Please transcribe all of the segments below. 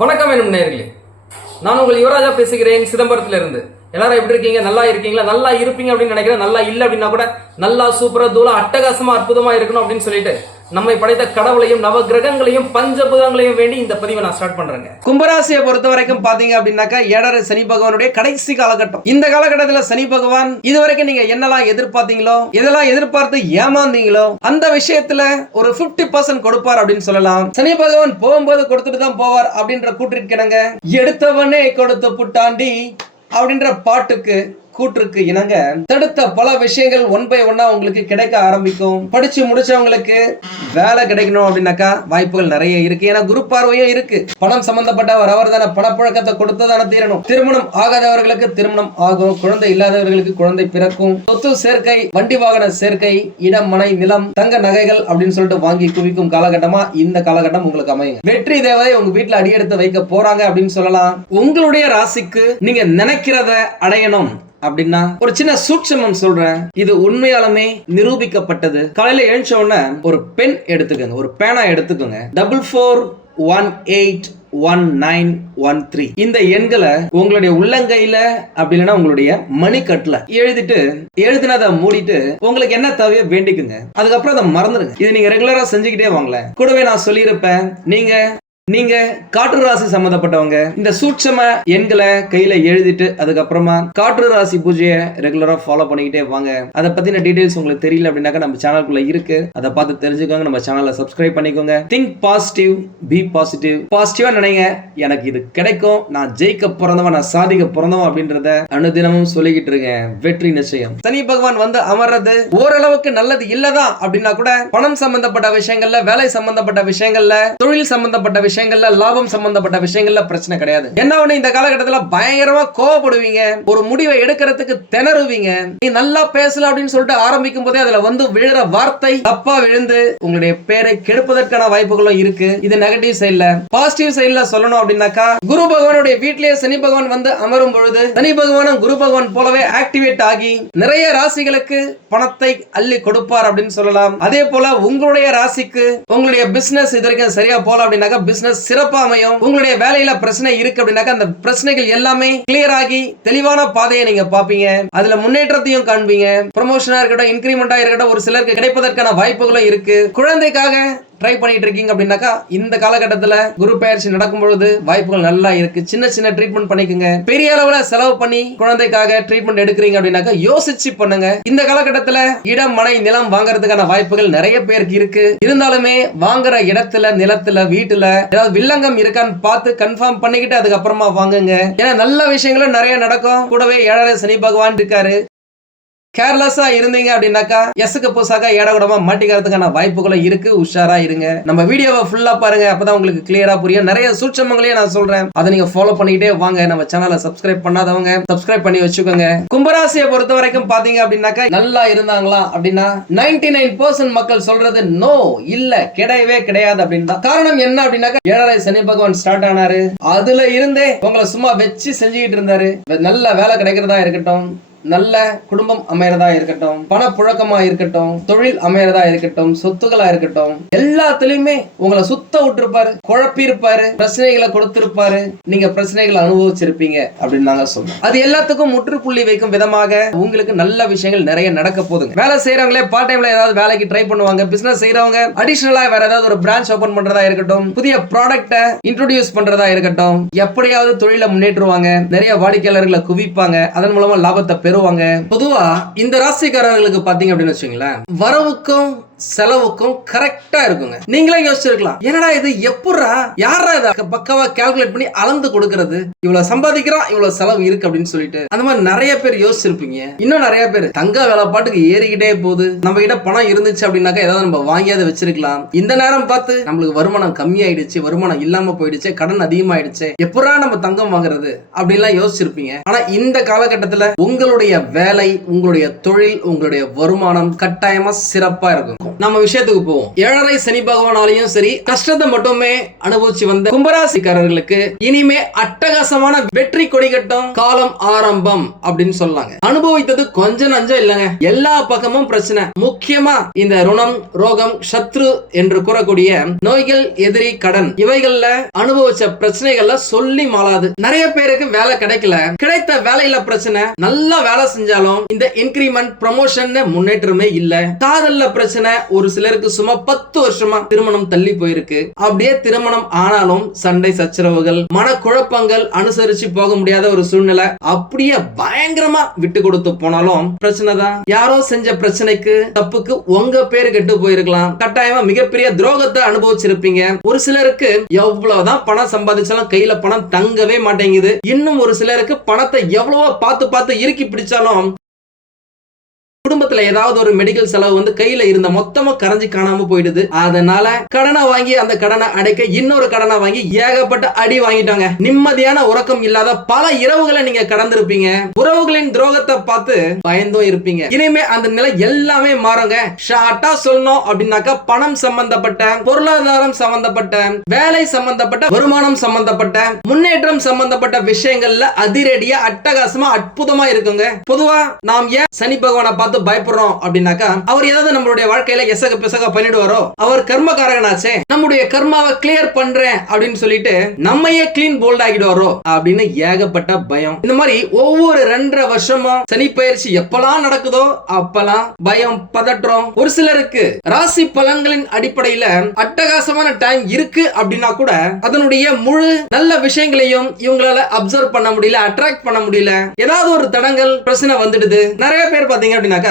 வணக்கம் எனும் நேயர்களே, நான் உங்கள் யுவராஜா பேசுகிறேன் சிதம்பரத்திலிருந்து. எல்லாரும் எப்படி இருக்கீங்க? நல்லா இருக்கீங்களா? நல்லா இருப்பீங்க அப்படின்னு நினைக்கிறேன். நல்லா இல்ல அப்படின்னா கூட நல்லா சூப்பரா தூளா அட்டகாசமா அற்புதமா இருக்கணும் அப்படின்னு சொல்லிட்டு நம்மை படைத்த கடவுளையும் நவ கிரகங்களையும் பஞ்சபூதங்களையும் வேண்டி இந்த பதிவை நான் ஸ்டார்ட் பண்றேங்க. கும்பராசியை பொறுத்த வரைக்கும் பாத்தீங்க அப்படின்னாக்கா 7.5 சனி பகவானுடைய கடைசி காலகட்டம். இந்த காலகட்டத்துல சனி பகவான் இதுவரைக்கும் நீங்க என்னெல்லாம் எதிர்பார்த்தீங்களோ, எதெல்லாம் எதிர்பார்த்து ஏமாந்தீங்களோ அந்த விஷயத்துல ஒரு 50% கொடுப்பார் அப்படின்னு சொல்லலாம். சனி பகவான் போகும்போது கொடுத்துட்டு தான் போவார் அப்படின்ற கூற்றிருக்கிறாங்க. எடுத்தவனே கொடுத்து புட்டாண்டி அப்படின்ற பாட்டுக்கு கூற்றுக்கு இணங்க தடுத்த பல விஷயங்கள் ஒன் பை ஒன்னா உங்களுக்கு கிடைக்க ஆரம்பிக்கும். படிச்சு முடிச்சவங்களுக்கு வேலை கிடைக்கணும் அப்படின்னாக்கா வாய்ப்புகள் நிறைய இருக்கு. ஏன்னா குரு பார்வையும் இருக்கு. பணம் சம்பந்தப்பட்டவர் அவர் தானே பணப்புழக்கத்தை கொடுத்ததான தீரணும். திருமணம் ஆகாதவர்களுக்கு திருமணம் ஆகும். குழந்தை இல்லாதவர்களுக்கு குழந்தை பிறக்கும். சொத்து சேர்க்கை, வண்டி வாகன சேர்க்கை, இடம், மனை, நிலம், தங்க நகைகள் அப்படின்னு சொல்லிட்டு வாங்கி குவிக்கும் காலகட்டமா இந்த காலகட்டம் உங்களுக்கு அமையும். வெற்றி தேவதை உங்க வீட்டுல அடியெடுத்து வைக்க போறாங்க அப்படின்னு சொல்லலாம். உங்களுடைய ராசிக்கு நீங்க நினைக்கிறத அடையணும் அப்படின்னா ஒரு சின்ன சூட்சமம் சொல்றேன். இது உண்மையாலுமே நிரூபிக்கப்பட்டது. காலையில எழுந்த உடனே ஒரு பென் எடுத்துக்கோங்க, ஒரு பேனா எடுத்துக்கோங்க. 44181913 இந்த எண்களை உங்களுடைய உள்ளங்கையில அப்படி இல்லைன்னா உங்களுடைய மணிக்கட்டுல எழுதிட்டு எழுதினதை மூடிட்டு உங்களுக்கு என்ன தேவையோ வேண்டிக்குங்க. அதுக்கப்புறம் அதை மறந்துடுங்க. இது நீங்க ரெகுலரா செஞ்சுக்கிட்டே வாங்கல. கூடவே நான் சொல்லியிருப்பேன், நீங்க காற்று ராசி சம்பந்தப்பட்டவங்க இந்த சூட்சம எண்களை கையில எழுதிட்டு அதுக்கப்புறமா காற்று ராசி பூஜையை ரெகுலரா ஃபாலோ பண்ணிக்கிட்டே வாங்க. அதை பத்தின டீடைல்ஸ் உங்களுக்கு தெரியல அப்படின்னாக்கா நம்ம சேனலுக்குள்ள இருக்கு, அதை பார்த்து தெரிஞ்சுக்கோங்க. நம்ம சேனலை சப்ஸ்கிரைப் பண்ணிக்கோங்க. Think positive, be positive. பாசிட்டிவா நினைங்க, எனக்கு இது கிடைக்கும், நான் ஜெயிக்க பிறந்தவன், நான் சாதிக்க பிறந்தவன் அப்படின்றத அனுதினமும் சொல்லிக்கிட்டு இருக்கேன். வெற்றி நிச்சயம். சனி பகவான் வந்து அமர்றது ஓரளவுக்கு நல்லது இல்லதான் அப்படின்னா கூட பணம் சம்பந்தப்பட்ட விஷயங்கள்ல, வேலை சம்பந்தப்பட்ட விஷயங்கள்ல, தொழில் சம்பந்தப்பட்ட விஷயங்கள்ல, லாபம் சம்பந்தப்பட்ட விஷயங்கள்ல பிரச்சனை கிடையாது. என்ன ஒண்ணு, இந்த காலகட்டத்துல பயங்கரமா கோவப்படுவீங்க, ஒரு முடிவை எடுக்கிறதுக்கு திணறுவீங்க. நீ நல்லா பேசல அப்படின்னு சொல்லிட்டு ஆரம்பிக்கும் போதே அதுல வந்து விழுற வார்த்தை தப்பா விழுந்து உங்களுடைய பேரை கெடுப்பதற்கான வாய்ப்புகளும் இருக்கு. இது நெகட்டிவ் சைட்ல. பாசிட்டிவ் சைட்ல சொல்லணும் அப்படின்னாக்கா குரு பகவானுடைய வீட்டிலேயே சனி பகவான் வந்து அமரும் பொழுது சனி பகவானும் குரு பகவான் போலவே ஆக்டிவேட் ஆகி நிறைய ராசிகளுக்கு பணத்தை அள்ளி கொடுப்பார் அப்படின்னு சொல்லலாம். அதே போல உங்களுடைய ராசிக்கு உங்களுடைய பிசினஸ் இது வரைக்கும் சரியா போல அப்படின்னாக்கா பிசினஸ் சிறப்பா அமையும். உங்களுடைய வேலையில பிரச்சனை இருக்கு அப்படின்னாக்கா அந்த பிரச்சனைகள் எல்லாமே கிளியர் ஆகி தெளிவான பாதையை நீங்க பாப்பீங்க. அதுல முன்னேற்றத்தையும் காண்பீங்க. ப்ரமோஷனா இருக்கட்டும், இன்கிரிமெண்டா இருக்கட்டும், ஒரு சிலருக்கு கிடைப்பதற்கான வாய்ப்புகளும் இருக்கு. குழந்தைக்காக ட்ரை பண்ணிட்டு இருக்கீங்க அப்படின்னாக்கா இந்த காலகட்டத்துல குரு பயிற்சி நடக்கும் பொழுது வாய்ப்புகள் நல்லா இருக்கு. சின்ன சின்ன ட்ரீட்மெண்ட் பண்ணிக்கோங்க. பெரிய அளவுல செலவு பண்ணி குழந்தைக்காக ட்ரீட்மெண்ட் எடுக்கிறீங்க அப்படின்னாக்கா யோசிச்சு பண்ணுங்க. இந்த காலகட்டத்துல இடம், மனை, நிலம் வாங்குறதுக்கான வாய்ப்புகள் நிறைய பேருக்கு இருக்கு. இருந்தாலுமே வாங்குற இடத்துல, நிலத்துல, வீட்டுல ஏதாவது வில்லங்கம் இருக்கான்னு பார்த்து கன்ஃபார்ம் பண்ணிக்கிட்டு அதுக்கப்புறமா வாங்குங்க. ஏன்னா நல்ல விஷயங்களும் நிறைய நடக்கும். கூடவே 7.5 சனி பகவான் இருக்காரு. கேர்லெஸ்ஸா இருந்தீங்க அப்படின்னாக்கா எஸ்க்கு புதுசாக ஏடகுடமா மாட்டிக்கிறதுக்கான வாய்ப்புகளும் இருக்கு. உஷாரா இருங்க. நம்ம வீடியோவை ஃபுல்லா பாருங்க, அப்பதான் உங்களுக்கு கிளியரா புரியும். நிறைய சூட்சமங்களையும் நான் சொல்றேன், அதை நீங்க ஃபாலோ பண்ணிக்கிட்டே வாங்க. நம்ம சேனலை சப்ஸ்கிரைப் பண்ணாதவங்க சப்ஸ்கிரைப் பண்ணி வச்சுக்கோங்க. கும்பராசியை பொறுத்த வரைக்கும் பாத்தீங்க அப்படின்னாக்கா நல்லா இருந்தாங்களா அப்படின்னா 99% மக்கள் சொல்றது நோ, இல்ல, கிடையவே கிடையாது அப்படின்னு தான். காரணம் என்ன அப்படின்னாக்கா 7.5 சனி பகவான் ஸ்டார்ட் ஆனாரு. அதுல இருந்தே உங்களை சும்மா வச்சு செஞ்சுக்கிட்டு இருந்தாரு. நல்ல வேலை கிடைக்கிறதா இருக்கட்டும், நல்ல குடும்பம் அமையறதா இருக்கட்டும், பணப்புழக்கமா இருக்கட்டும், தொழில் அமையறதா இருக்கட்டும், சொத்துக்களா இருக்கட்டும், எல்லாத்துலயுமே உங்களை சுத்த விட்டுருப்பாரு, குழப்பி இருப்பாரு, பிரச்சனைகளை கொடுத்திருப்பாரு. நீங்க பிரச்சனைகளை அனுபவிச்சிருப்பீங்க அப்படின்னு நாங்க சொல்றோம். அது எல்லாத்துக்கும் முற்றுப்புள்ளி வைக்கும் விதமாக உங்களுக்கு நல்ல விஷயங்கள் நிறைய நடக்க போகுதுங்க. வேலை செய்யறவங்களே பார்ட் டைம்ல ஏதாவது வேலைக்கு ட்ரை பண்ணுவாங்க. பிசினஸ் செய்யறவங்க அடிஷனலா வேற ஏதாவது ஒரு பிரான்ச் ஓபன் பண்றதா இருக்கட்டும், புதிய ப்ராடக்ட்டை இன்ட்ரோடியூஸ் பண்றதா இருக்கட்டும், எப்படியாவது தொழில முன்னேற்றுவாங்க. நிறைய வாடிக்கையாளர்களை குவிப்பாங்க. அதன் மூலமா லாபத்தை பெறுவாங்க. பொதுவா இந்த ராசிக்காரர்களுக்கு பாத்தீங்க அப்படின்னு வச்சுங்களேன், வரவுக்கும் செலவுக்கும் கரெக்டா இருக்குங்க. நீங்களே யோசிச்சிருக்கலாம், என்னடா இது, எப்படா யாரா இத பக்காவா கால்குலேட் பண்ணி அளந்து கொடுக்கிறது, இவ்வளவு சம்பாதிக்கிறான், இவ்வளவு செலவு இருக்கு அப்படின்னு சொல்லிட்டு அந்த மாதிரி நிறைய பேர் யோசிச்சிருப்பீங்க. இன்னும் நிறைய பேர் தங்க வேலை பாட்டுக்கு ஏறிக்கிட்டே போகுது. நம்ம கிட்ட பணம் இருந்துச்சு அப்படின்னாக்கா ஏதாவது நம்ம வாங்கியாவது வச்சிருக்கலாம். இந்த நேரம் பார்த்து நம்மளுக்கு வருமானம் கம்மியாயிடுச்சு, வருமானம் இல்லாம போயிடுச்சு, கடன் அதிகமாயிடுச்சு, எப்படா நம்ம தங்கம் வாங்குறது அப்படின்லாம் யோசிச்சிருப்பீங்க. ஆனா இந்த காலகட்டத்துல உங்களுடைய வேலை, உங்களுடைய தொழில், உங்களுடைய வருமானம் கட்டாயமா சிறப்பா இருக்கும். நம்ம விஷயத்துக்கு போவோம். 7.5 சனி பகவானாலையும் சரி கஷ்டத்தை மட்டுமே அனுபவிச்சு வந்த கும்பராசிக்காரர்களுக்கு இனிமே அட்டகாசமான வெற்றி கொடிகட்டும் காலம் ஆரம்பம் அப்படின்னு சொல்லாங்க. அனுபவித்தது கொஞ்சம் நஞ்சம் இல்லங்க, எல்லா பக்கமும் பிரச்சனை. முக்கியமா இந்த ருணம், ரோகம், சத்ரு என்று கூறக்கூடிய நோய்கள், எதிரி, கடன் இவைகள்ல அனுபவிச்ச பிரச்சனைகள்ல சொல்லி மாளாது. நிறைய பேருக்கு வேலை கிடைக்கல, கிடைத்த வேலையில பிரச்சனை. நல்லா வேலை செஞ்சாலும் இந்த இன்கிரிமெண்ட், ப்ரமோஷன் முன்னேற்றமே இல்ல. காதல்ல பிரச்சனை. ஒரு சிலருக்கு சும்மா 10 வருஷமா திருமணம் தள்ளி போயிருக்கு. அப்படியே திருமணம் ஆனாலும் சண்டை, சச்சரவுகள், மனக்குழப்பங்கள், அனுசரிச்சு போக முடியாத ஒரு சூழ்நிலை. அப்படியே பயங்கரமா விட்டு கொடுத்து போனாலும் பிரச்சனை தான். யாரோ செஞ்ச பிரச்சனைக்கு, தப்புக்கு உங்க பேரு கெட்டு போயிருக்கலாம். கட்டாயமா மிகப்பெரிய துரோகத்தை அனுபவிச்சிருப்பீங்க. ஒரு சிலருக்கு எவ்வளவுதான் பணம் சம்பாதிச்சாலும் கையில பணம் தங்கவே மாட்டேங்குது. இன்னும் ஒரு சிலருக்கு பணத்தை எவ்வளவோ பார்த்து இறுக்கி பிடிச்சாலும் குடும்பத்துல ஏதாவது ஒரு மெடிக்கல் செலவு வந்து கையில இருந்த மொத்தமா கரைஞ்சி காணாம போயிடுது. அதனால கடனை வாங்கி அந்த கடனை அடைக்க இன்னொரு கடனை வாங்கி ஏகப்பட்ட அடி வாங்கிட்டாங்க. நிம்மதியான உறக்கம் இல்லாத பல இரவுகளை நீங்க கடந்திருப்பீங்க. உறவுகளின் துரோகத்தை பார்த்து பயந்தும் இருப்பீங்க. இனிமே அந்த நிலை எல்லாமே மாறுங்க. ஷார்ட்டா சொல்லணும் அப்படின்னாக்கா பணம் சம்பந்தப்பட்ட, பொருளாதாரம் சம்பந்தப்பட்ட, வேலை சம்பந்தப்பட்ட, வருமானம் சம்பந்தப்பட்ட, முன்னேற்றம் சம்பந்தப்பட்ட விஷயங்கள்ல அதிரடியா அட்டகாசமா அற்புதமா இருக்குங்க. பொதுவா நாம் ஏன் சனி பகவானை பார்த்து பயப்படுறோம் அப்படின்னாக்கா, அவர் ஏதாவது நம்மளுடைய வாழ்க்கையில எசக பிசக பண்ணிடுவாரோ, அவர் கர்மகாரகனாச்சே, நம்முடைய கர்மாவை கிளியர் பண்றேன் அப்படின்னு சொல்லிட்டு நம்மையே கிளீன் போல்ட் ஆகிடுவாரோ அப்படின்னு ஏகப்பட்ட பயம். இந்த மாதிரி ஒவ்வொரு 2.5 வருஷமும் சனி பயிற்சி எப்பெல்லாம் நடக்குதோ அப்பெல்லாம் பயம், பதற்றம். ஒரு சிலருக்கு ராசி பலன்களின் அடிப்படையில அட்டகாசமான டைம் இருக்கு அப்படின்னா கூட அதனுடைய முழு நல்ல விஷயங்களையும் இவங்களால அப்சர்வ் பண்ண முடியல, அட்ராக்ட் பண்ண முடியல. ஏதாவது ஒரு தடங்கள், பிரச்சனை வந்துடுது. நிறைய பேர் பாத்தீங்க அப்படின்னா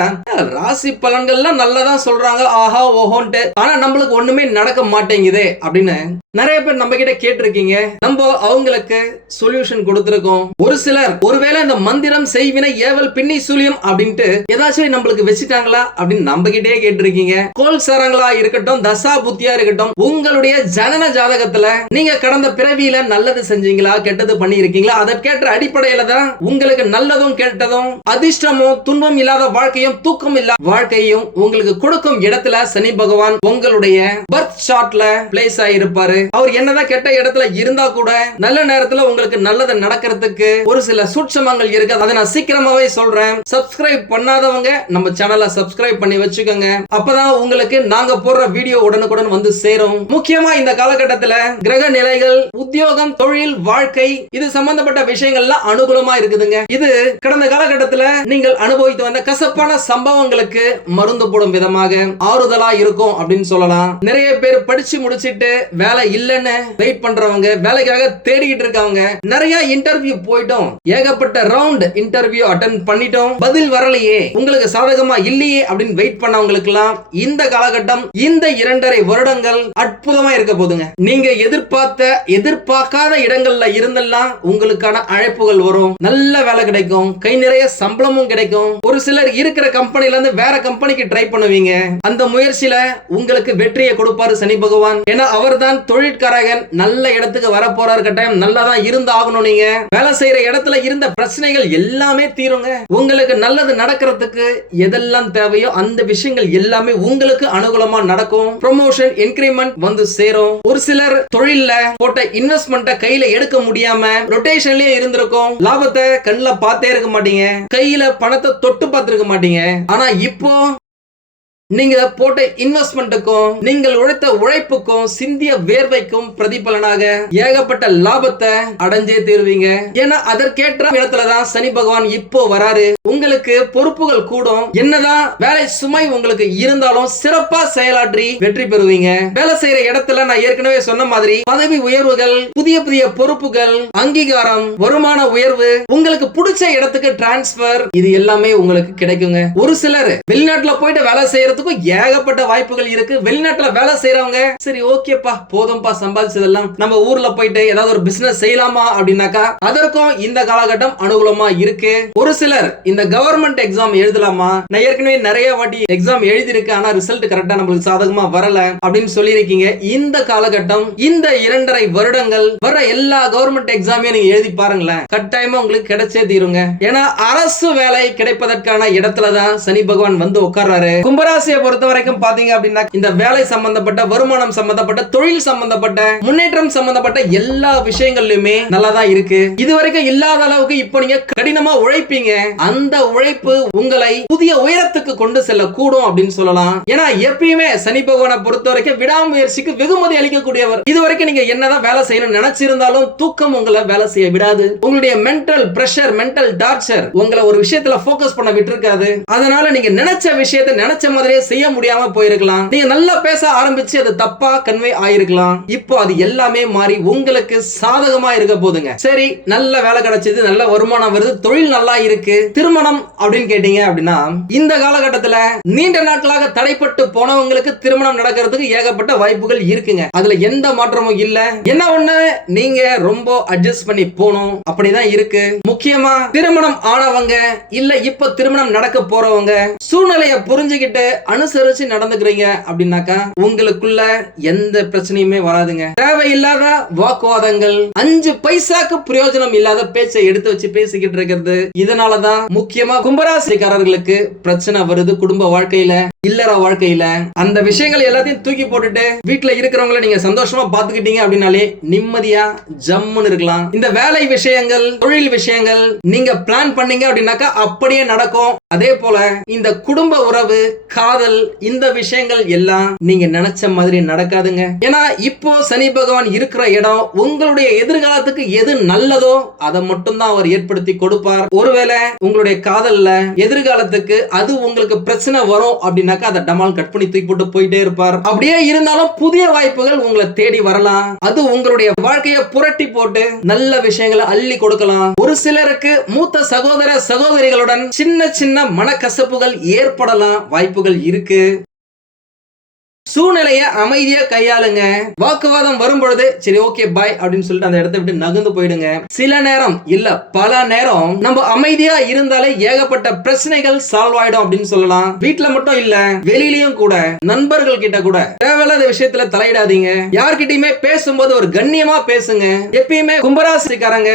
ராசி பலன்கள்லாம் நல்லதான் சொல்றாங்க, ஆஹா ஓஹோன்ட்டு, ஆனா நம்மளுக்கு ஒண்ணுமே நடக்க மாட்டேங்குதே அப்படின்னு நிறைய பேர் நம்ம கிட்ட கேட்டிருக்கீங்க. நம்ம அவங்களுக்கு சொல்யூஷன் கொடுத்திருக்கோம். ஒரு சிலர் ஒருவேளை இந்த மந்திரம், செய்வினை, ஏவல், பின்னி சூலியம் அப்படின்ட்டு ஏதாச்சும் நம்மளுக்கு வச்சுட்டாங்களா அப்படின்னு நம்ம கிட்டே கேட்டிருக்கீங்க. கோல் சாரங்களா இருக்கட்டும், தசா புத்தியா இருக்கட்டும், உங்களுடைய ஜனன ஜாதகத்துல நீங்க கடந்த பிறவியில நல்லது செஞ்சீங்களா, கெட்டது பண்ணி இருக்கீங்களா, அதற்கேற்ற அடிப்படையில தான் உங்களுக்கு நல்லதும் கெட்டதும், அதிர்ஷ்டமும் துன்பம் இல்லாத வாழ்க்கையும், தூக்கம் இல்ல வாழ்க்கையும் உங்களுக்கு கொடுக்கும் இடத்துல சனி பகவான் உங்களுடைய பர்த் சார்ட்ல பிளேஸ் ஆயிருப்பாரு. அவர் என்னதான் கெட்ட இடத்துல இருந்தா கூட நல்ல நேரத்துல உங்களுக்கு நல்லது நடக்கிறதுக்கு ஒரு சில சூட்சமங்கள் இருக்கு. அதை நான் சீக்கிரமாவே சொல்றேன். சப்ஸ்கிரைப் பண்ணாதவங்க நம்ம சேனலை சப்ஸ்கிரைப் பண்ணி வச்சுக்கோங்க. அப்பதான் உங்களுக்கு நாங்க போடுற வீடியோ உடனுக்குடன் வந்து சேரும். முக்கியமா இந்த காலகட்டத்துல கிரக நிலைகள், உத்தியோகம், தொழில், வாழ்க்கை இது சம்பந்தப்பட்ட விஷயங்கள்லாம் அனுகூலமா இருக்குதுங்க. இது கடந்த காலகட்டத்துல நீங்கள் அனுபவித்து வந்த கசப்பான சம்பவங்களுக்கு மருந்து போடும் விதமாக ஆறுதலா இருக்கும் அப்படின்னு சொல்லலாம். நிறைய பேர் படிச்சு முடிச்சிட்டு வேலை இல்லன்னு வெயிட் பண்றவங்க, வேலைக்காக தேடிக்கிட்டு இருக்கவங்க, நிறைய இன்டர்வியூ போயிட்டோம், ஏகப்பட்ட ரவுண்ட் இன்டர்வியூ அட்டெண்ட் பண்ணிட்டோம், பதில் வரலையே, உங்களுக்கு சாதகமா இல்லையே அப்படின்னு வெயிட் பண்ணவங்களுக்கு எல்லாம் இந்த காலகட்டம், இந்த 2.5 வருடங்கள் அற்புதமா இருக்க போதுங்க. நீங்க எதிர்பார்க்காத இடங்கள்ல இருந்தெல்லாம் உங்களுக்கான அழைப்புகள் வரும், நல்ல வேலை கிடைக்கும், கை நிறைய சம்பளமும் கிடைக்கும். ஒரு சிலர் இருக்கிற கம்பெனில இருந்து வேற கம்பெனிக்கு ட்ரை பண்ணுவீங்க. அந்த முயற்சியில உங்களுக்கு வெற்றியை கொடுப்பாரு சனி பகவான். ஏன்னா அவர் தான் தொழிற்காரகன். நல்ல இடத்துக்கு வர போறாரு. கட்டாயம் நல்லா தான் இருந்து ஆகணும். நீங்க வேலை செய்யற இடத்துல இருந்த பிரச்சனைகள் எல்லாமே தீருங்க. உங்களுக்கு நல்லது நடக்கிறதுக்கு எதெல்லாம் தேவையோ அந்த விஷயங்கள் எல்லாமே உங்களுக்கு அனுகூலமா நடக்கும். ப்ரமோஷன், இன்கிரிமெண்ட் வந்து சேரும். ஒரு சிலர் தொழில்ல போட்ட இன்வெஸ்ட்மெண்ட்டை கையில எடுக்க முடியாம ரொட்டேஷன்லயே இருந்திருக்கும். லாபத்தை கண்ணுல பார்த்தே இருக்க மாட்டீங்க, கையில பணத்தை தொட்டு பார்த்திருக்க மாட்டீங்க. ஆனா இப்போ நீங்க போட்ட இன்வெஸ்ட்மெண்ட்டுக்கும், நீங்கள் உழைத்த உழைப்புக்கும், சிந்திய வேர்வைக்கும் பிரதிபலனாக ஏகப்பட்ட லாபத்தை அடைஞ்சே தீருவீங்க. ஏன்னா அதற்கேற்ற இடத்துலதான் சனி பகவான் இப்போ வராரு. உங்களுக்கு பொறுப்புகள் கூடும். என்னதான் வேலை சுமை உங்களுக்கு இருந்தாலும் சிறப்பா செயலாற்றி வெற்றி பெறுவீங்க. வேலை செய்யற இடத்துல நான் ஏற்கனவே சொன்ன மாதிரி பதவி உயர்வுகள், புதிய புதிய பொறுப்புகள், அங்கீகாரம், வருமான உயர்வு, உங்களுக்கு பிடிச்ச இடத்துக்கு டிரான்ஸ்பர், இது எல்லாமே உங்களுக்கு கிடைக்குங்க. ஒரு சிலர் வெளிநாட்டுல போயிட்டு வேலை செய்யறதுக்கு ஏகப்பட்ட வாய்ப்புகள் இருக்கு. வெளிநாட்டுல வேலை செய்யறவங்க சரி ஓகேப்பா போதும்பா சம்பாதிச்சதெல்லாம் நம்ம ஊர்ல போயிட்டு ஏதாவது ஒரு பிசினஸ் செய்யலாமா அப்படின்னாக்கா அதற்கும் இந்த காலகட்டம் அனுகூலமா இருக்கு. ஒரு சிலர் இந்த கவர்மெண்ட் எக்ஸாம் எழுதலாமா, நான் ஏற்கனவே நிறைய வாட்டி எக்ஸாம் எழுதிருக்கு, ஆனா ரிசல்ட் கரெக்டா நம்மளுக்கு சாதகமா வரல அப்படின்னு சொல்லியிருக்கீங்க. இந்த காலகட்டம், இந்த 2.5 வருடங்கள் வர எல்லா கவர்மெண்ட் எக்ஸாமையும் நீங்க எழுதி பாருங்களேன், கட்டாயமா உங்களுக்கு கிடைச்சே தீருங்க. ஏன்னா அரசு வேலை கிடைப்பதற்கான இடத்துலதான் சனி பகவான் வந்து உட்கார்றாரு. கும்பராசி கும்பராசியை பொறுத்த வரைக்கும் பாத்தீங்க அப்படின்னா இந்த வேலை சம்பந்தப்பட்ட, வருமானம் சம்பந்தப்பட்ட, தொழில் சம்பந்தப்பட்ட, முன்னேற்றம் சம்பந்தப்பட்ட எல்லா விஷயங்கள்லயுமே நல்லா தான் இருக்கு. இதுவரைக்கும் இல்லாத அளவுக்கு இப்போ நீங்க கடினமா உழைப்பீங்க. அந்த உழைப்பு உங்களை புதிய உயரத்துக்கு கொண்டு செல்ல கூடும் அப்படின்னு சொல்லலாம். ஏன்னா எப்பயுமே சனி பகவானை பொறுத்த வரைக்கும் விடாமுயற்சிக்கு வெகுமதி அளிக்கக்கூடியவர். இதுவரைக்கும் நீங்க என்னதான் வேலை செய்யணும்னு நினைச்சிருந்தாலும் தூக்கம் உங்களை வேலை செய்ய விடாது. உங்களுடைய மென்டல் பிரஷர், மென்டல் டார்ச்சர் உங்களை ஒரு விஷயத்துல போக்கஸ் பண்ண விட்டுருக்காது. அதனால நீங்க நினைச்ச விஷயத்தை நினைச்ச மாதிரியே செய்ய முடியாம போயிருக்கலாம். நீங்க நல்லா பேச ஆரம்பிச்சு அது தப்பா கன்வே ஆயிருக்கலாம். இப்போ அது எல்லாமே மாறி உங்களுக்கு சாதகமா இருக்க போதுங்க. சரி, நல்ல வேலை கிடைச்சது, நல்ல வருமானம் வருது, தொழில் நல்லா இருக்கு, திருமணம் அப்படின்னு கேட்டீங்க அப்படின்னா இந்த காலகட்டத்துல நீண்ட நாட்களாக தடைப்பட்டு போனவங்களுக்கு திருமணம் நடக்கிறதுக்கு ஏகப்பட்ட வாய்ப்புகள் இருக்குங்க. அதுல எந்த மாற்றமும் இல்ல. என்ன ஒண்ணு, நீங்க ரொம்ப அட்ஜஸ்ட் பண்ணி போகணும். அப்படிதான் இருக்கு. முக்கியமா திருமணம் ஆனவங்க இல்ல இப்ப திருமணம் நடக்க போறவங்க சூழ்நிலையை புரிஞ்சுக்கிட்டு அனுசரிச்சு நடந்துக்கிறீங்க அப்படின்னாக்கா உங்களுக்குள்ள எந்த பிரச்சனையுமே வராதுங்க. தேவையில்லாத வாக்குவாதங்கள், 5 பைசாக்கு பிரயோஜனம் இல்லாத பேச்சை எடுத்து வச்சு பேசிக்கிட்டு இருக்கிறது, இதனாலதான் முக்கியமா கும்பராசிக்காரர்களுக்கு பிரச்சனை வருது. குடும்ப வாழ்க்கையில, இல்லற வாழ்க்கையில அந்த விஷயங்கள் எல்லாத்தையும் தூக்கி போட்டுட்டு வீட்டுல இருக்கிறவங்களை நீங்க சந்தோஷமா பாத்துக்கிட்டீங்க அப்படின்னாலே நிம்மதியா ஜம்முன்னு இருக்கலாம். இந்த வேலை விஷயங்கள், தொழில் விஷயங்கள் நீங்க பிளான் பண்ணீங்க அப்படின்னாக்கா அப்படியே நடக்கும். அதே போல இந்த குடும்ப உறவு, காதல், இந்த விஷயங்கள் எல்லாம் நீங்க நினைச்ச மாதிரி நடக்காதுங்க. ஏன்னா இப்போ சனி பகவான் இருக்கிற இடம் உங்களுடைய எதிர்காலத்துக்கு எது நல்லதோ அதை மட்டும் தான் அவர் ஏற்படுத்தி கொடுப்பார். ஒருவேளை உங்களுடைய காதல்ல எதிர்காலத்துக்கு அது உங்களுக்கு பிரச்சனை வரும் அப்படின்னாக்கா அதை டமால் கட் பண்ணி தூக்கி போட்டு போயிட்டே இருப்பார். அப்படியே இருந்தாலும் புதிய வாய்ப்புகள் உங்களை தேடி வரலாம். அது உங்களுடைய வாழ்க்கையை புரட்டி போட்டு நல்ல விஷயங்களை அள்ளி கொடுக்கலாம். ஒரு சிலருக்கு மூத்த சகோதர சகோதரிகளுடன் சின்ன சின்ன மனக்கசப்புகள் ஏற்படலாம், வாய்ப்புகள் இருக்கு. சூழ்நிலையை அமைதியா கையாளுங்க. வாக்குவாதம் வரும் பொழுது சரி ஓகே பாய் அப்படின்னு சொல்லிட்டு அந்த இடத்தை விட்டு நகர்ந்து போயிடுங்க. சில நேரம் இல்ல பல நேரம் நம்ம அமைதியா இருந்தாலே ஏகப்பட்ட பிரச்சனைகள் சால்வ் ஆயிடும் அப்படின்னு சொல்லலாம். வீட்டுல மட்டும் இல்ல, வெளியிலயும் கூட, நண்பர்கள் கிட்ட கூட தேவையில்லாத விஷயத்துல தலையிடாதீங்க. யார்கிட்டயுமே பேசும்போது ஒரு கண்ணியமா பேசுங்க. எப்பயுமே கும்பராசிக்காரங்க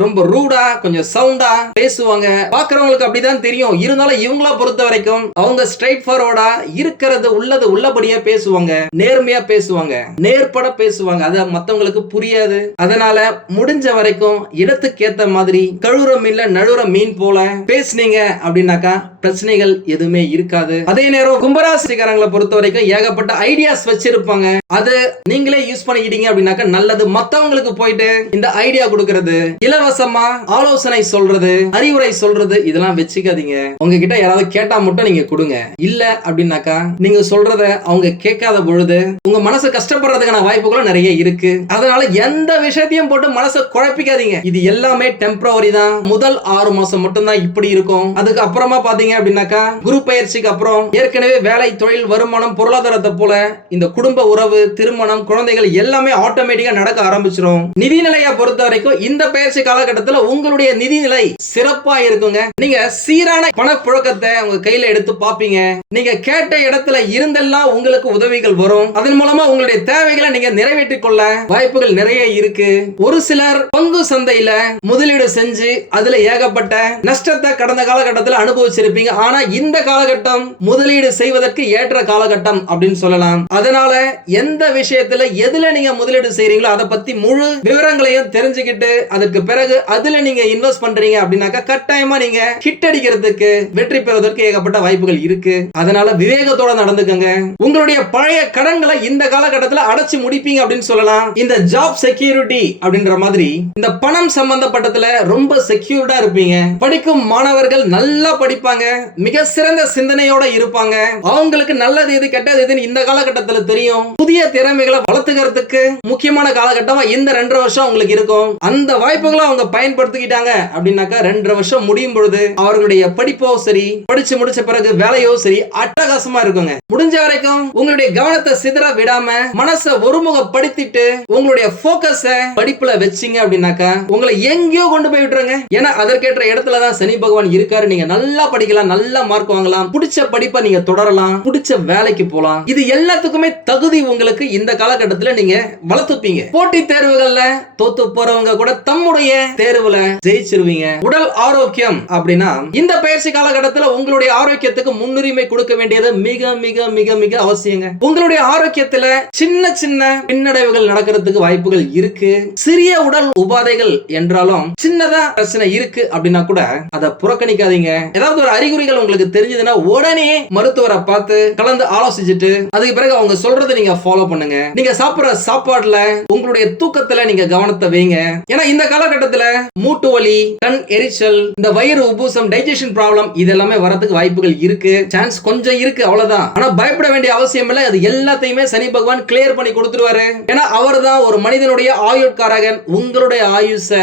ரொம்ப ரூடா, கொஞ்சம் சவுண்டா பேசுவாங்க. பாக்குறவங்களுக்கு அப்படிதான் தெரியும். இருந்தாலும் இவங்கள பொறுத்த வரைக்கும் அவங்க ஸ்ட்ரைட் ஃபார்வர்டா இருக்கிறது உள்ளது உள்ளபடியா பேசுவாங்க, நேர்மையா பேசுவாங்க, நேர்பட பேசுவாங்க. அது மத்தவங்களுக்கு புரியாது. அதனால முடிஞ்ச வரைக்கும் இடத்துக்கு ஏத்த மாதிரி கழுவுற மீன்ல நழுவுற மீன் போல பேசுனீங்க அப்படின்னாக்கா பிரச்சனைகள் எதுவுமே இருக்காது. அதே நேரம் கும்பராசிக்காரங்களை பொறுத்த வரைக்கும் ஏகப்பட்ட ஐடியாஸ் வச்சிருப்பாங்க. அது நீங்களே யூஸ் பண்ணிக்கிட்டீங்க அப்படின்னாக்கா நல்லது. மத்தவங்களுக்கு போயிட்டு இந்த ஐடியா கொடுக்கறது, இலவசமா ஆலோசனை சொல்றது, அறிவுரை சொல்றது, இதெல்லாம் வச்சுக்காதீங்க. உங்ககிட்ட யாராவது கேட்டா மட்டும் நீங்க கொடுங்க. இல்ல அப்படின்னாக்கா நீங்க சொல்றத அவங்க கேட்காத பொழுது உங்க மனசு கஷ்டப்படுறதுக்கான வாய்ப்புகளும் நிறைய இருக்கு. அதனால எந்த விஷயத்தையும் போட்டு மனசை குழப்பிக்காதீங்க. இது எல்லாமே டெம்பரவரி தான். முதல் 6 மாசம் மட்டும் தான் இப்படி இருக்கும். அதுக்கு அப்புறமா பாத்தீங்க அப்படின்னாக்கா குரு பயிற்சிக்கு அப்புறம் ஏற்கனவே வேலை, தொழில், வருமானம், பொருளாதாரத்தை போல இந்த குடும்ப உறவு, திருமணம், குழந்தைகள் எல்லாமே ஆட்டோமேட்டிக்கா நடக்க ஆரம்பிச்சிடும். நிதிநிலையை பொறுத்த வரைக்கும் இந்த பயிற்சி காலகட்டத்தில் உங்களுடைய நிதிநிலை சிறப்பா இருக்குங்க. நீங்க சீரான பணப்புழக்கத்தை உங்க கையில எடுத்து பாப்பீங்க. நீங்க கேட்ட இடத்துல இருந்தெல்லாம் உங்களுக்கு உதவிகள் வரும். அதன் மூலமா உங்களுடைய தேவைகளை நீங்க நிறைவேற்றிக் கொள்ள வாய்ப்புகள் நிறைய இருக்கு. ஒரு சிலர் பங்கு சந்தையில முதலீடு செஞ்சு அதுல ஏகப்பட்ட நஷ்டத்தை கடந்த காலகட்டத்தில் அனுபவிச்சிருப்பீங்க. ஆனா இந்த காலகட்டம் முதலீடு செய்வதற்கு ஏற்ற காலகட்டம் அப்படின்னு சொல்லலாம். அதனால எந்த விஷயத்துல எதுல நீங்க முதலீடு செய்றீங்களோ அதை பத்தி முழு விவரங்களையும் தெரிஞ்சுக்கிட்டு அதற்கு பிறகு அதுல நீங்க இன்வெஸ்ட் பண்றீங்க அப்படின்னாக்கா கட்டாயமா நீங்க ஹிட் அடிக்கிறதுக்கு, வெற்றி பெறுவதற்கு ஏகப்பட்ட வாய்ப்புகள் இருக்கு. அதனால விவேகத்தோட நடந்துக்கங்க. உங்களுடைய பழைய கடன்களை இந்த காலகட்டத்தில் அடைச்சு முடிப்பீங்க அப்படின்னு சொல்லலாம். இந்த ஜாப் செக்யூரிட்டி அப்படின்ற மாதிரி இந்த பணம் சம்பந்தப்பட்டதுல ரொம்ப செக்யூர்டா இருப்பீங்க. படிக்கும் மாணவர்கள் நல்லா படிப்பாங்க, மிக சிறந்த சிந்தனையோட இருப்பாங்க. அவங்களுக்கு நல்லது எது கெட்டது எதுன்னு இந்த காலகட்டத்தில் தெரியும். புதிய திறமைகளை வளர்த்துக்கிறதுக்கு முக்கியமான காலகட்டமா இந்த 2.5 வருஷம் உங்களுக்கு இருக்கும். அந்த வாய்ப்புகளை அவங்க பயன்படுத்திக்கிட்டாங்க அப்படின்னாக்கா 2.5 வருஷம் முடியும் பொழுது அவர்களுடைய படிப்போ சரி, படிச்சு முடிச்ச பிறகு வேலையோ சரி அட்டகாசமா இருக்குங்க. முடிஞ்ச வரைக்கும் உங்களுடைய கவனத்தை சிதற விடாம மனசை ஒருமுகப்படுத்திட்டு உங்களுடைய போக்கஸை படிப்புல வச்சீங்க அப்படின்னாக்கா உங்களை எங்கேயோ கொண்டு போய் விட்டுருங்க. ஏன்னா அதற்கேற்ற இடத்துல தான் சனி பகவான் இருக்காரு. நீங்க நல்லா படிக்கலாம். படிக்கலாம், நல்ல மார்க் வாங்கலாம், பிடிச்ச படிப்பை நீங்க தொடரலாம், பிடிச்ச வேலைக்கு போலாம். இது எல்லாத்துக்குமே தகுதி உங்களுக்கு இந்த காலகட்டத்தில் நீங்க வளர்த்துப்பீங்க. போட்டி தேர்வுகள்ல தோத்து போறவங்க கூட தம்முடைய தேர்வுல ஜெயிச்சிருவீங்க. உடல் ஆரோக்கியம் அப்படின்னா இந்த பயிற்சி காலகட்டத்தில் உங்களுடைய ஆரோக்கியத்துக்கு முன்னுரிமை கொடுக்க வேண்டியது மிக மிக மிக மிக அவசியங்க. உங்களுடைய ஆரோக்கியத்துல சின்ன சின்ன பின்னடைவுகள் நடக்கிறதுக்கு வாய்ப்புகள் இருக்கு. சிறிய உடல் உபாதைகள் என்றாலும் சின்னதா பிரச்சனை இருக்கு அப்படின்னா கூட அதை புறக்கணிக்காதீங்க. ஏதாவது ஒரு அறிகுறிகள் உங்களுக்கு தெரிஞ்சதுன்னா உடனே மருத்துவரை பார்த்து கலந்து ஆலோசிச்சுட்டு அதுக்கு பிறகு அவங்க சொல்றதை நீங்க ஃபாலோ பண்ணுங்க. நீங்க சாப்பிடுற சாப்பாடுல உங்களுடைய தூக்கத்துல நீங்க கவனத்தை வைங்க. ஏன்னா இந்த காலகட்டத்துல மூட்டு வலி, கண் எரிச்சல், இந்த வயிறு உபூசம், டைஜஷன் ப்ராப்ளம் இதெல்லாமே வரதுக்கு வாய்ப்புகள் இருக்கு. சான்ஸ் கொஞ்சம் இருக்கு, அவ்வளவுதான். ஆனா பயப்பட வேண்டிய அவசியம் இல்லை. அது எல்லாத்தையுமே சனி பகவான் கிளியர் பண்ணி கொடுத்துருவாரு. ஏன்னா அவர்தான் ஒரு மனிதனுடைய ஆயுட்காரகன். உங்களுடைய ஆயுச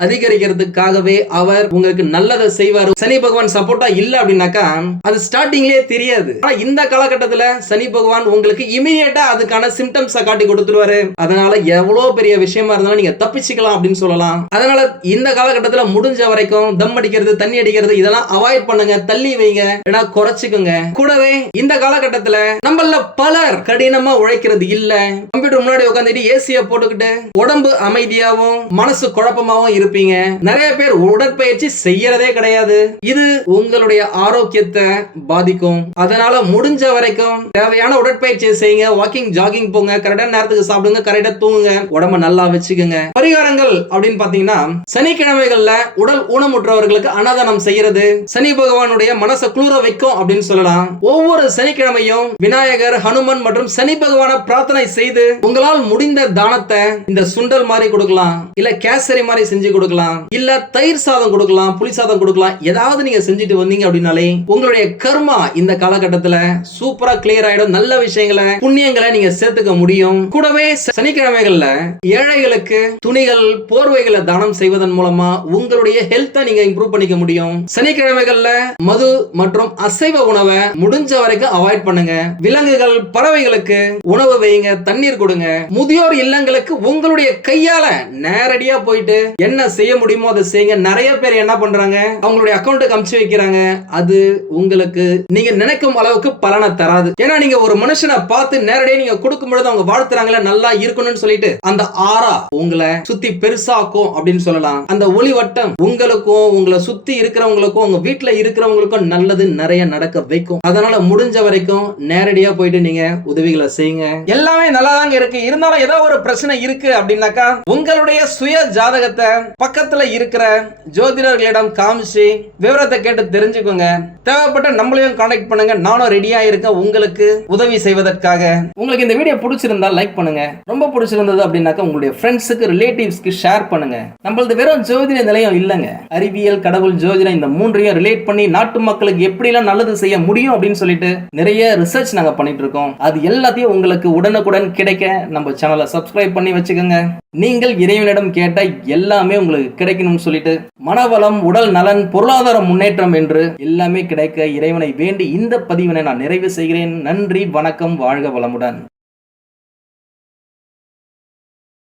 அதிகரிக்கிறதுக்காகவே அவர் உங்களுக்கு நல்லதை செய்வார். சனி பகவான் சப்போர்ட்டா இல்ல அப்படின்னாக்கா அது ஸ்டார்டிங்லயே தெரியாது. ஆனா இந்த காலகட்டத்துல சனி பகவான் உங்களுக்கு இமிடியேட்டா அதுக்கான சிம்டம்ஸை காட்டி கொடுத்துருவாரு. அதனால எவ்வளவு பெரிய விஷயமா இருந்தாலும் நீங்க தப்பிச்சுக்கலாம் அப்படின்னு சொல்லலாம். அதனால இந்த காலகட்டத்துல முடிஞ்ச வரைக்கும் தம் அடிக்கிறது, தண்ணி அடிக்கிறது இதெல்லாம் அவாய்ட் பண்ணுங்க, தள்ளி வைங்க, ஏன்னா குறைச்சிக்கோங்க. கூடவே இந்த காலகட்டத்துல நம்மள பலர் கடினமா உழைக்கிறது இல்ல. கம்ப்யூட்டர் முன்னாடி உட்காந்துட்டு ஏசிய போட்டுக்கிட்டு உடம்பு அமைதியாவும் மனசு குழப்பமாவும் இருப்பீங்க. நிறைய பேர் உடற்பயிற்சி செய்யறதே கிடையாது. இது உங்களுடைய ஆரோக்கியத்தை பாதிக்கும். அதனால முடிஞ்ச வரைக்கும் தேவையான உடற்பயிற்சி செய்யுங்க. வாக்கிங், ஜாகிங் போங்க, கரெக்டான நேரத்துக்கு சாப்பிடுங்க, கரெக்டா தூங்குங்க, உடம்ப நல்லா வச்சுக்கோங்க. பரிகாரங்கள் அப்படின்னு பாத்தீங்கன்னா சனிக்கிழமைகள்ல உடல் ஊனமுற்றவர்களுக்கு அன்னதானம் செய்யறது சனி பகவானுடைய மனசை குளிர வைக்கும் அப்படின்னு சொல்லலாம். ஒவ்வொரு சனிக்கிழமையும் விநாயகர், ஹனுமன் மற்றும் சனி பகவான பிரார்த்தனை செய்து உங்களால் முடிந்த தானத்தை இந்த சுண்டல் மாதிரி கொடுக்கலாம், இல்ல கேசரி மாதிரி செஞ்சு கொடுக்கலாம், இல்ல தயிர் சாதம் கொடுக்கலாம், புளி சாதம் கொடுக்கலாம். ஏதாவது நீங்க செஞ்சுட்டு வந்தீங்க அப்படின்னாலே உங்களுடைய கர்மா இந்த காலகட்டத்துல சூப்பரா கிளியர் ஆயிடும். நல்ல விஷயங்களை, புண்ணியங்களை நீங்க சேர்த்துக்க முடியும். கூடவே சனிக்கிழமைகள்ல ஏழைகளுக்கு துணிகள், போர்வைகளை தானம் செய்வதன் மூலமா உங்களுடைய ஹெல்த்தை நீங்க இம்ப்ரூவ் பண்ணிக்க முடியும். சனிக்கிழமைகள்ல மது மற்றும் அசைவ உணவை முடிஞ்ச வரைக்கும் அவாய்ட் பண்ணுங்க. விலங்குகள், பறவைகளுக்கு உணவு வைங்க, தண்ணீர் கொடுங்க. முதியோர் இல்லங்களுக்கு உங்களுடைய கையால நேரடியா போயிட்டு என்ன செய்ய முடியுமோ அதை செய்யுங்க. நிறைய பேர் என்ன பண்றாங்க, அவங்களுடைய அக்கௌண்ட்டுக்கு அனுப்பிச்சு வைக்கிறாங்க. அது உங்களுக்கு நீங்க நினைக்கும் அளவுக்கு பலனை தராது. ஏன்னா நீங்க ஒரு மனுஷனை பார்த்து நேரடியாக நீங்க கொடுக்கும் பொழுது அவங்க வாழ்த்துறாங்களே நல்லா இருக்கணும்னு சொல்லிட்டு அந்த ஆரா உங்களை சுத்தி பெருசாக்கும் அப்படின்னு சொல்லலாம். அந்த ஒளி வட்டம் உங்களுக்கும் உங்களை சுத்தி இருக்கிறவங்களுக்கும் உங்க வீட்டுல இருக்கிறவங்களுக்கும் நல்லது நிறைய நடக்க வைக்கும். அதனால முடிஞ்ச வரைக்கும் நேரடியா போயிட்டு நீங்க உதவிகளை செய்யுங்க. எல்லாமே நல்லா தாங்க இருக்கு. இருந்தாலும் ஏதோ ஒரு பிரச்சனை இருக்கு அப்படின்னாக்கா உங்களுடைய சுய ஜாதகத்தை பக்கத்துல இருக்கிற ஜோதிடர்களிடம் காமிச்சு விவரத்தை கேட்டு தெரிஞ்சுக்கோங்க. தேவைப்பட்ட நம்மளையும் கான்டாக்ட் பண்ணுங்க. நானும் ரெடியா இருக்கேன் உங்களுக்கு உதவி செய்வதற்காக. உங்களுக்கு இந்த வீடியோ பிடிச்சிருந்தா லைக் பண்ணுங்க. ரொம்ப பிடிச்சிருந்தது அப்படின்னாக்கா உங்களுடைய ஃப்ரெண்ட்ஸுக்கு, ரிலேட்டிவ்ஸ்க்கு ஷேர் பண்ணுங்க. நம்மளது வெறும் ஜோதிட நிலையம் இல்லைங்க. அறிவியல், கடவுள், ஜோதிடம் இந்த மூன்றையும் ரிலேட் பண்ணி நாட்டு மக்களுக்கு எப்படிலாம் நல்லது செய்ய முடியும் அப்படின்னு சொல்லிட்டு நிறைய ரிசர்ச் நாங்க பண்ணிட்டு இருக்கோம். அது எல்லாத்தையும் உங்களுக்கு உடனுக்குடன் கிடைக்க நம்ம சேனலை சப்ஸ்கிரைப் பண்ணி வச்சுக்கோங்க. நீங்கள் இறைவனிடம் கேட்ட எல்லாமே உங்களுக்கு கிடைக்கணும்னு சொல்லிட்டு மனவளம், உடல் நலன், பொருளாதார முன்னேற்றம் என்று எல்லாமே கிடைக்க இறைவனை வேண்டி இந்த பதிவினை நான் நிறைவு செய்கிறேன். நன்றி, வணக்கம், வாழ்க வளமுடன்.